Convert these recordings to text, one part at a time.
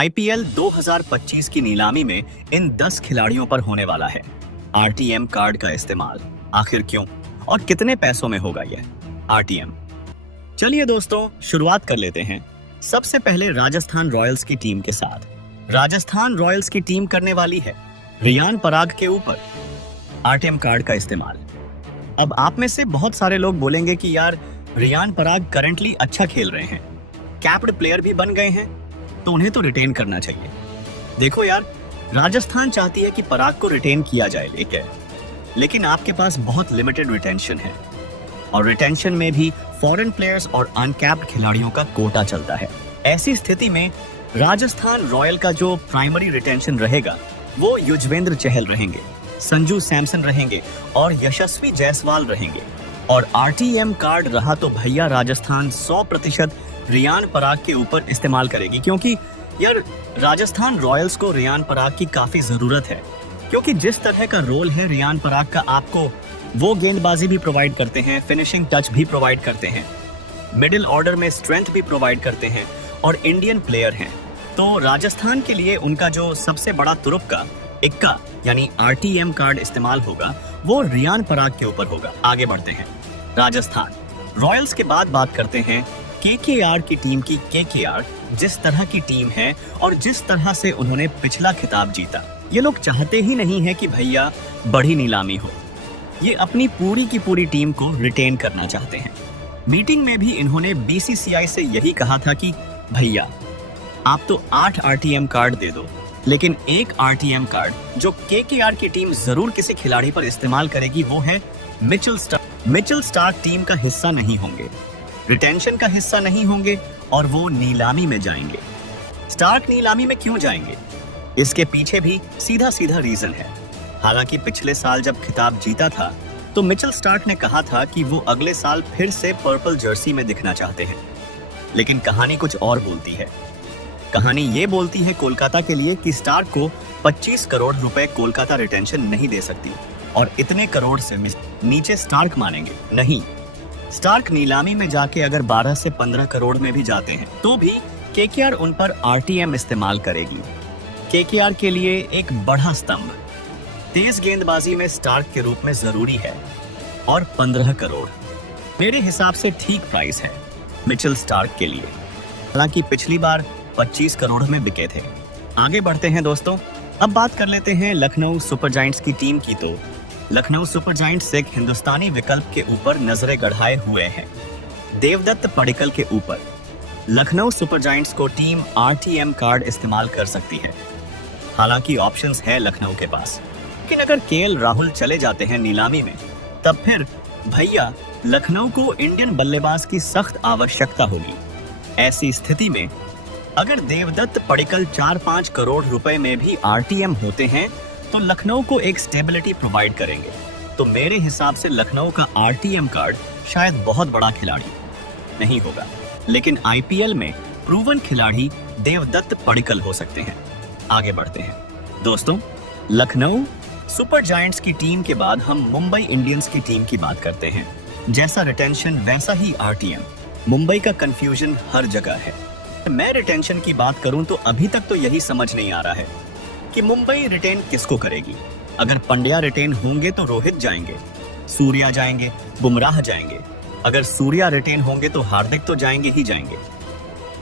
IPL 2025 की नीलामी में इन 10 खिलाड़ियों पर होने वाला है आरटीएम कार्ड का इस्तेमाल। आखिर क्यों और कितने पैसों में होगा यह आरटीएम? चलिए दोस्तों, शुरुआत कर लेते हैं। सबसे पहले राजस्थान रॉयल्स की टीम के साथ। राजस्थान रॉयल्स की टीम करने वाली है रियान पराग के ऊपर आरटीएम कार्ड का इस्तेमाल। अब आप में से बहुत सारे लोग बोलेंगे कि यार, रियान पराग करंटली अच्छा खेल रहे हैं, कैप्ड प्लेयर भी बन गए हैं, तो उन्हें तो रिटेन करना चाहिए। देखो यार, राजस्थान चाहती है कि पराग को रिटेन किया जाए, लेकिन आपके पास बहुत लिमिटेड रिटेंशन है और रिटेंशन में भी फॉरेन प्लेयर्स और अनकैप्ड खिलाड़ियों का कोटा चलता है। ऐसी स्थिति में राजस्थान रॉयल का जो प्राइमरी रिटेंशन रहेगा वो युजवेंद्र चहल रहेंगे, संजू सैमसन रहेंगे और यशस्वी जायसवाल रहेंगे। और आरटीएम कार्ड रहा तो भैया राजस्थान 100% रियान पराग के ऊपर इस्तेमाल करेगी, क्योंकि यार राजस्थान रॉयल्स को रियान पराग की काफी जरूरत है। क्योंकि जिस तरह का रोल है रियान पराग का, आपको वो गेंदबाजी भी प्रोवाइड करते हैं, फिनिशिंग टच भी प्रोवाइड करते हैं, मिडिल ऑर्डर में स्ट्रेंथ भी प्रोवाइड करते हैं और इंडियन प्लेयर हैं। तो राजस्थान के लिए उनका जो सबसे बड़ा तुरुप का इक्का यानी आरटीएम कार्ड इस्तेमाल होगा वो रियान पराग के ऊपर होगा। आगे बढ़ते हैं। राजस्थान रॉयल्स के बाद बात करते हैं केकेआर की टीम की। केकेआर जिस तरह की टीम है और जिस तरह से उन्होंने पिछला खिताब जीता, ये लोग चाहते ही नहीं है कि भैया बड़ी नीलामी हो। ये अपनी पूरी की पूरी टीम को रिटेन करना चाहते हैं। मीटिंग में भी इन्होंने बीसीसीआई से यही कहा था कि भैया आप तो 8 आरटीएम कार्ड दे दो, लेकिन एक आरटीएम कार्ड जो केकेआर की टीम जरूर किसी खिलाड़ी पर इस्तेमाल करेगी वो है Mitchell Starc. Mitchell Starc team का हिस्सा नहीं होंगे, रिटेंशन का हिस्सा नहीं होंगे और वो नीलामी में जाएंगे। स्टार्क नीलामी में क्यों जाएंगे, इसके पीछे भी सीधा सीधा रीजन है। हालांकि पिछले साल जब खिताब जीता था तो मिचेल स्टार्क ने कहा था कि वो अगले साल फिर से पर्पल जर्सी में दिखना चाहते हैं, लेकिन कहानी कुछ और बोलती है। कहानी ये बोलती है कोलकाता के लिए कि स्टार्क को 25 करोड़ रुपए कोलकाता रिटेंशन नहीं दे सकती और इतने करोड़ से नीचे स्टार्क मानेंगे नहीं। स्टार्क नीलामी में जाके अगर 12 से 15 करोड़ में भी जाते हैं तो भी केकेआर उन पर आरटीएम इस्तेमाल करेगी। केकेआर के लिए एक बड़ा स्तंभ तेज गेंदबाजी में स्टार्क के रूप में जरूरी है और 15 करोड़ मेरे हिसाब से ठीक प्राइस है मिचेल स्टार्क के लिए। हालांकि पिछली बार 25 करोड़ में बिके थे। आगे बढ़ते हैं दोस्तों। अब बात कर लेते हैं लखनऊ सुपर जायंट्स की टीम की। तो लखनऊ सुपर जायंट्स एक हिंदुस्तानी विकल्प के ऊपर नजरें गड़ाए हुए हैं, देवदत्त पडिक्कल के ऊपर। लखनऊ सुपर जायंट्स को टीम आरटीएम कार्ड इस्तेमाल कर सकती है। हालांकि ऑप्शंस है लखनऊ के पास, लेकिन अगर केएल राहुल चले जाते हैं नीलामी में, तब फिर भैया लखनऊ को इंडियन बल्लेबाज की सख्त आवश्यकता होगी। ऐसी स्थिति में अगर देवदत्त पडिक्कल 4-5 करोड़ रुपए में भी आरटीएम होते हैं तो लखनऊ को एक स्टेबिलिटी प्रोवाइड करेंगे। तो मेरे हिसाब से लखनऊ का आरटीएम कार्ड शायद बहुत बड़ा खिलाड़ी नहीं होगा, लेकिन आईपीएल में प्रूवन खिलाड़ी देवदत्त पडिक्कल हो सकते हैं। आगे बढ़ते हैं दोस्तों। लखनऊ सुपर जायंट्स की टीम के बाद हम मुंबई इंडियंस की टीम की बात करते हैं। जैसा रिटेंशन वैसा ही आरटीएम। मुंबई का कंफ्यूजन हर जगह है। मैं रिटेंशन की बात करूं तो अभी तक तो यही समझ नहीं आ रहा है कि मुंबई रिटेन किसको करेगी। अगर पंड्या रिटेन होंगे तो रोहित जाएंगे, सूर्या जाएंगे, बुमराह जाएंगे। अगर सूर्या रिटेन होंगे तो हार्दिक तो जाएंगे ही जाएंगे।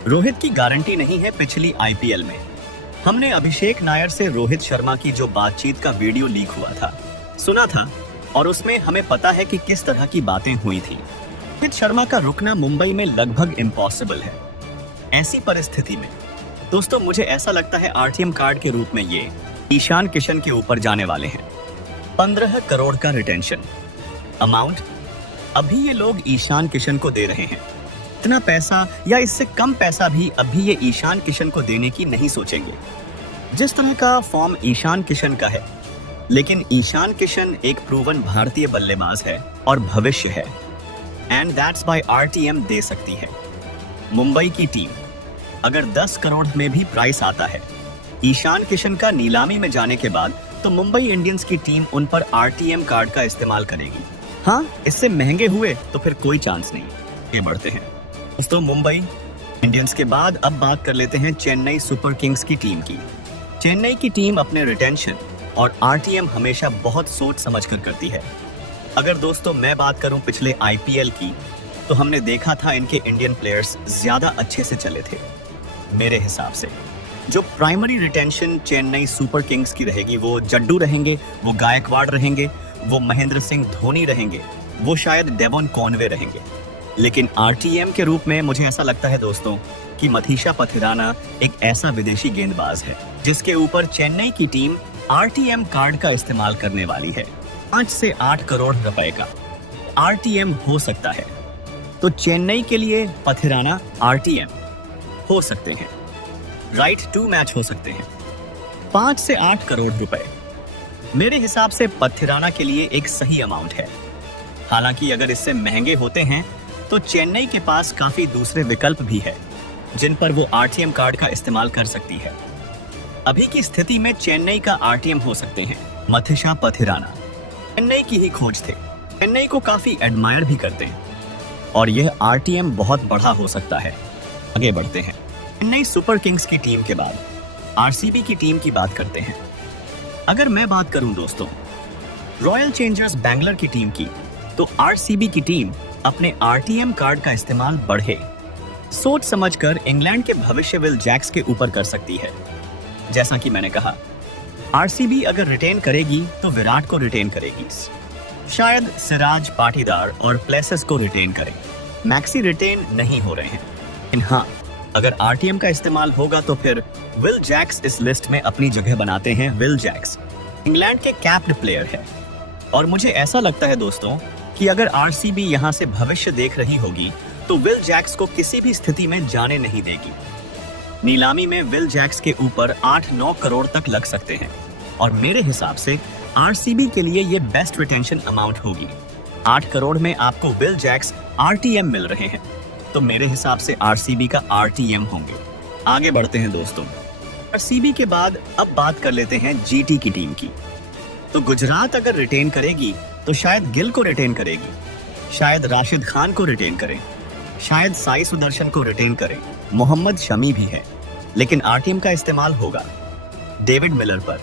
रोहित की गारंटी नहीं है। पिछली आईपीएल में हमने अभिषेक नायर से रोहित शर्मा की जो बातचीत का वीडियो लीक हुआ था सुना था, और उसमें हमें पता है कि किस तरह की बातें हुई थी। रोहित शर्मा का रुकना मुंबई में लगभग इम्पॉसिबल है। ऐसी परिस्थिति में दोस्तों मुझे ऐसा लगता है आरटीएम कार्ड के रूप में ये ईशान किशन के ऊपर जाने वाले हैं। 15 करोड़ का रिटेंशन अमाउंट अभी ये लोग ईशान किशन को दे रहे हैं। इतना पैसा या इससे कम पैसा भी अभी ये ईशान किशन को देने की नहीं सोचेंगे, जिस तरह का फॉर्म ईशान किशन का है। लेकिन ईशान किशन एक प्रूवन भारतीय बल्लेबाज है और भविष्य है, एंड दैट्स बाय आरटीएम दे सकती है। मुंबई की टीम अगर 10 करोड़ में भी प्राइस आता है ईशान किशन का नीलामी में जाने के बाद, तो मुंबई इंडियंस की टीम उन पर आरटीएम कार्ड का इस्तेमाल करेगी। हाँ, इससे महंगे हुए तो फिर कोई चांस नहीं। ये बढ़ते हैं दोस्तों। मुंबई इंडियंस के बाद अब बात कर लेते हैं चेन्नई सुपर किंग्स की टीम की। चेन्नई की टीम अपने रिटेंशन और आरटीएम हमेशा बहुत सोच समझ कर करती है। अगर दोस्तों मैं बात करूं पिछले आईपीएल की, तो हमने देखा था इनके इंडियन प्लेयर्स ज्यादा अच्छे से चले थे। मेरे हिसाब से जो primary retention Chennai super Kings की रहेगी, वो जड्डू रहेंगे, वो गायकवाड़ रहेंगे, वो महेंद्र सिंह धोनी रहेंगे, वो शायद डेवन कॉनवे रहेंगे। लेकिन आरटीएम के रूप में मुझे ऐसा लगता है दोस्तों कि मथीशा पथिराना एक ऐसा विदेशी गेंदबाज है जिसके ऊपर चेन्नई की टीम आरटीएम कार्ड का इस्तेमाल करने वाली है। 5 से 8 करोड़ रुपए का आरटीएम हो सकता है। तो चेन्नई के लिए पथिराना आरटीएम हो सकते हैं, राइट टू मैच हो सकते हैं। 5 से 8 करोड़ रुपए मेरे हिसाब से पथिराना के लिए एक सही अमाउंट है। हालांकि अगर इससे महंगे होते हैं तो चेन्नई के पास काफी दूसरे विकल्प भी है जिन पर वो आरटीएम कार्ड का इस्तेमाल कर सकती है। अभी की स्थिति में चेन्नई का आरटीएम हो सकते हैं मथीशा पथिराना। चेन्नई की ही खोज थे, चेन्नई को काफी एडमायर भी करते हैं और यह आरटीएम बहुत बड़ा हो सकता है। आगे बढ़ते हैं, चेन्नई सुपर किंग्स की टीम के बाद आरसीबी की टीम की बात करते हैं। अगर मैं बात करूं दोस्तों रॉयल चैलेंजर्स बैंगलोर की टीम की, तो आरसीबी की टीम अपने आरटीएम कार्ड का इस्तेमाल बढ़े सोच समझकर इंग्लैंड के भविष्य विल जैक्स के ऊपर कर सकती है। जैसा कि मैंने कहा, आरसीबी अगर रिटेन करेगी तो विराट को रिटेन करेगी, शायद सिराज पाटीदार और प्लेसेस को रिटेन करें। मैक्सी रिटेन नहीं हो रहे हैं, लेकिन हाँ, अगर आरटीएम का इस्तेमाल होगा तो फिर विल जैक्स इस लिस्ट में अपनी जगह बनाते हैं। विल जैक्स इंग्लैंड के कैप्ड प्लेयर है और मुझे ऐसा लगता है दोस्तों कि अगर आरसीबी यहां से भविष्य देख रही होगी तो विल जैक्स को किसी भी स्थिति में जाने नहीं देगी। नीलामी में विल जैक्स के ऊपर 8-9 करोड़ तक लग सकते हैं और मेरे हिसाब से आरसीबी के लिए ये बेस्ट रिटेंशन अमाउंट होगी। 8 करोड़ में आपको विल जैक्स आरटीएम मिल रहे हैं, तो मेरे हिसाब से आरसीबी का आरटीएम होंगे। आगे बढ़ते हैं दोस्तों, आरसीबी के बाद अब बात कर लेते हैं जीटी की टीम की। तो गुजरात अगर रिटेन करेगी तो शायद गिल को रिटेन करेगी, शायद राशिद खान को रिटेन करें, शायद साई सुदर्शन को रिटेन करें, मोहम्मद शमी भी है, लेकिन आरटीएम का इस्तेमाल होगा डेविड मिलर पर।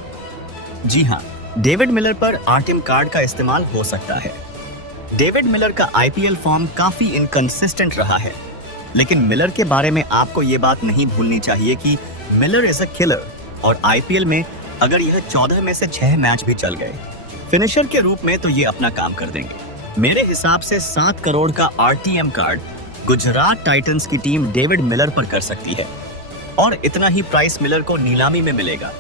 जी हाँ, डेविड मिलर पर आरटीएम कार्ड का इस्तेमाल हो सकता है। डेविड मिलर का आईपीएल फॉर्म काफी इनकंसिस्टेंट रहा है, लेकिन मिलर के बारे में आपको ये बात नहीं भूलनी चाहिए कि मिलर इज अ किलर और आईपीएल में अगर यह 14 में से 6 मैच भी चल गए फिनिशर के रूप में तो ये अपना काम कर देंगे। मेरे हिसाब से 7 करोड़ का आरटीएम कार्ड गुजरात टाइटंस की टीम डेविड मिलर पर कर सकती है और इतना ही प्राइस मिलर को नीलामी में मिलेगा।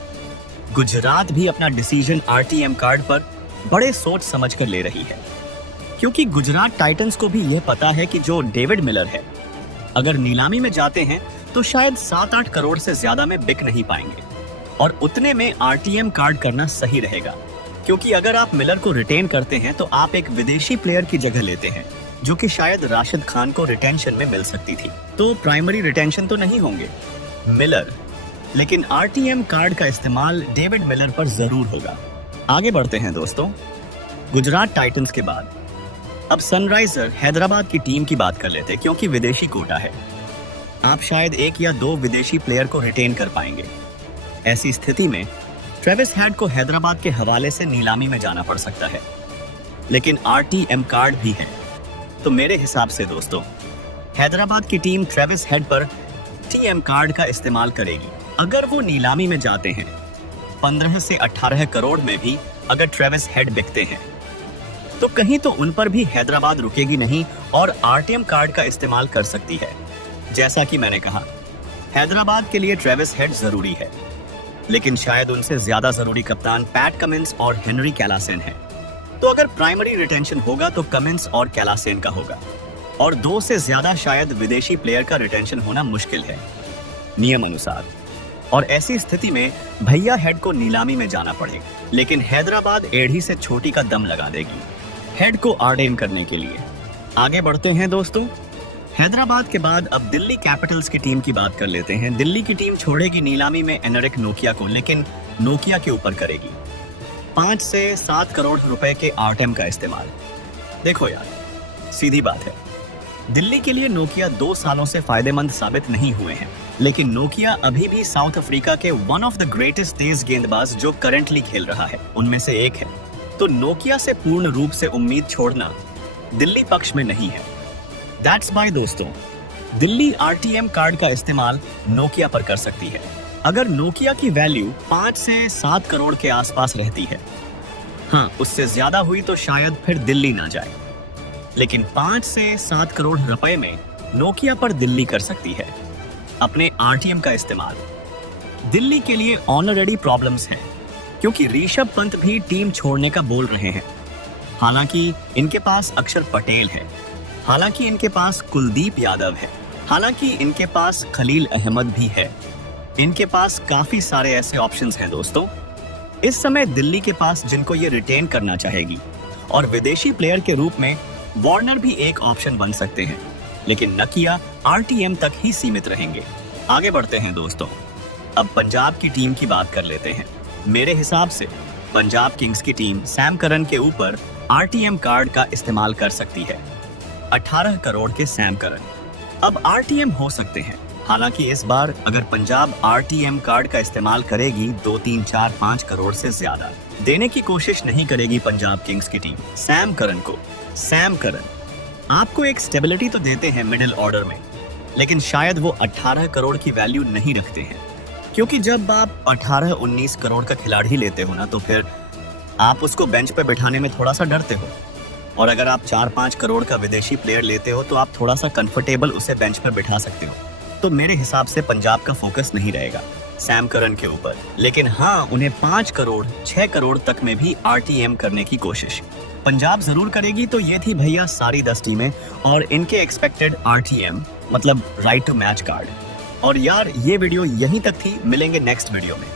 गुजरात भी अपना डिसीजन आरटीएम कार्ड पर बड़े सोच समझकर ले रही है, क्योंकि गुजरात टाइटंस को भी यह पता है कि जो डेविड मिलर है अगर नीलामी में जाते हैं तो शायद 7-8 करोड़ से ज्यादा में बिक नहीं पाएंगे और उतने में आरटीएम कार्ड करना सही रहेगा। क्योंकि अगर आप मिलर को रिटेन करते हैं तो आप एक विदेशी प्लेयर की जगह लेते हैं जो कि शायद राशिद खान को रिटेंशन में मिल सकती थी। तो प्राइमरी रिटेंशन तो नहीं होंगे मिलर, लेकिन आरटीएम कार्ड का इस्तेमाल डेविड मिलर पर जरूर होगा। आगे बढ़ते हैं दोस्तों, गुजरात टाइटंस के बाद अब सनराइजर हैदराबाद की टीम की बात कर लेते हैं, क्योंकि विदेशी कोटा है। आप शायद 1 या 2 विदेशी प्लेयर को रिटेन कर पाएंगे। ऐसी स्थिति में ट्रेविस हेड को हैदराबाद के हवाले से नीलामी में जाना पड़ सकता है, लेकिन आरटीएम कार्ड भी है। तो मेरे हिसाब से दोस्तों हैदराबाद की टीम ट्रेविस हेड पर टीएम कार्ड का इस्तेमाल करेगी। अगर वो नीलामी में जाते हैं 15 से 18 करोड़ में भी अगर ट्रेविस हेड बिकते हैं तो कहीं तो उन पर भी हैदराबाद रुकेगी नहीं और आरटीएम कार्ड का इस्तेमाल कर सकती है। जैसा कि मैंने कहा, हैदराबाद के लिए ट्रेविस हेड जरूरी है, लेकिन शायद उनसे ज्यादा जरूरी कप्तान पैट कमिंस और हेनरी कैलासेन है। तो अगर प्राइमरी रिटेंशन होगा तो कमिंस और कैलासेन का होगा और 2 से ज्यादा शायद विदेशी प्लेयर का रिटेंशन होना मुश्किल है नियम अनुसार। और ऐसी स्थिति में भैया हेड को नीलामी में जाना पड़ेगा, लेकिन हैदराबाद एड़ी से छोटी का दम लगा देगी हेड को आरटीएम करने के लिए। आगे बढ़ते हैं दोस्तों, हैदराबाद के बाद अब दिल्ली कैपिटल्स की टीम की बात कर लेते हैं। दिल्ली की टीम छोड़ेगी नीलामी में एनरिक नोकिया को, लेकिन नोकिया के ऊपर करेगी 5 से 7 करोड़ रुपए के आरटीएम का इस्तेमाल। देखो यार, सीधी बात है, दिल्ली के लिए नोकिया 2 सालों से फायदेमंद साबित नहीं हुए हैं, लेकिन नोकिया अभी भी साउथ अफ्रीका के वन ऑफ द ग्रेटेस्ट तेज गेंदबाज जो करंटली खेल रहा है उनमें से एक है। तो नोकिया से पूर्ण रूप से उम्मीद छोड़ना दिल्ली पक्ष में नहीं है। दैट्स वाई दोस्तों, दिल्ली आरटीएम कार्ड का इस्तेमाल नोकिया पर कर सकती है। अगर नोकिया की वैल्यू 5 से 7 करोड़ के आसपास रहती है, हाँ उससे ज्यादा हुई तो शायद फिर दिल्ली ना जाए, लेकिन 5 से 7 करोड़ रुपए में नोकिया पर दिल्ली कर सकती है अपने आरटीएम का इस्तेमाल। दिल्ली के लिए ऑलरेडी प्रॉब्लम्स हैं, क्योंकि ऋषभ पंत भी टीम छोड़ने का बोल रहे हैं। हालांकि इनके पास अक्षर पटेल है, हालांकि इनके पास कुलदीप यादव है, हालांकि इनके पास खलील अहमद भी है। इनके पास काफी सारे ऐसे ऑप्शंस हैं दोस्तों। इस समय दिल्ली के पास जिनको ये रिटेन करना चाहेगी, और विदेशी प्लेयर के रूप में वार्नर भी एक ऑप्शन बन सकते हैं, लेकिन नकिया आरटीएम तक ही सीमित रहेंगे। आगे बढ़ते हैं दोस्तों, अब पंजाब की टीम की बात कर लेते हैं। मेरे हिसाब से पंजाब किंग्स की टीम सैम करन के ऊपर आरटीएम कार्ड का इस्तेमाल कर सकती है। 18 करोड़ के सैम करन अब आरटीएम हो सकते हैं। हालांकि इस बार अगर पंजाब आरटीएम कार्ड का इस्तेमाल करेगी 2, 3, 4, 5 करोड़ से ज्यादा देने की कोशिश नहीं करेगी पंजाब किंग्स की टीम सैम करन को। सैम करन आपको एक स्टेबिलिटी तो देते हैं मिडिल ऑर्डर में, लेकिन शायद वो 18 करोड़ की वैल्यू नहीं रखते हैं, क्योंकि जब आप 18-19 करोड़ का खिलाड़ी लेते हो ना, तो फिर आप उसको बेंच पे बिठाने में थोड़ा सा डरते हो, और अगर आप 4-5 करोड़ का विदेशी प्लेयर लेते हो तो आप थोड़ा सा कंफर्टेबल उसे बेंच पर बिठा सकते हो। तो मेरे हिसाब से पंजाब का फोकस नहीं रहेगा सैम करन के ऊपर, लेकिन हाँ उन्हें 5 करोड़ 6 करोड़ तक में भी आरटीएम करने की कोशिश पंजाब जरूर करेगी। तो ये थी भैया सारी 10 टीमें और इनके एक्सपेक्टेड आरटीएम मतलब राइट टू मैच कार्ड। और यार ये वीडियो यहीं तक थी, मिलेंगे नेक्स्ट वीडियो में।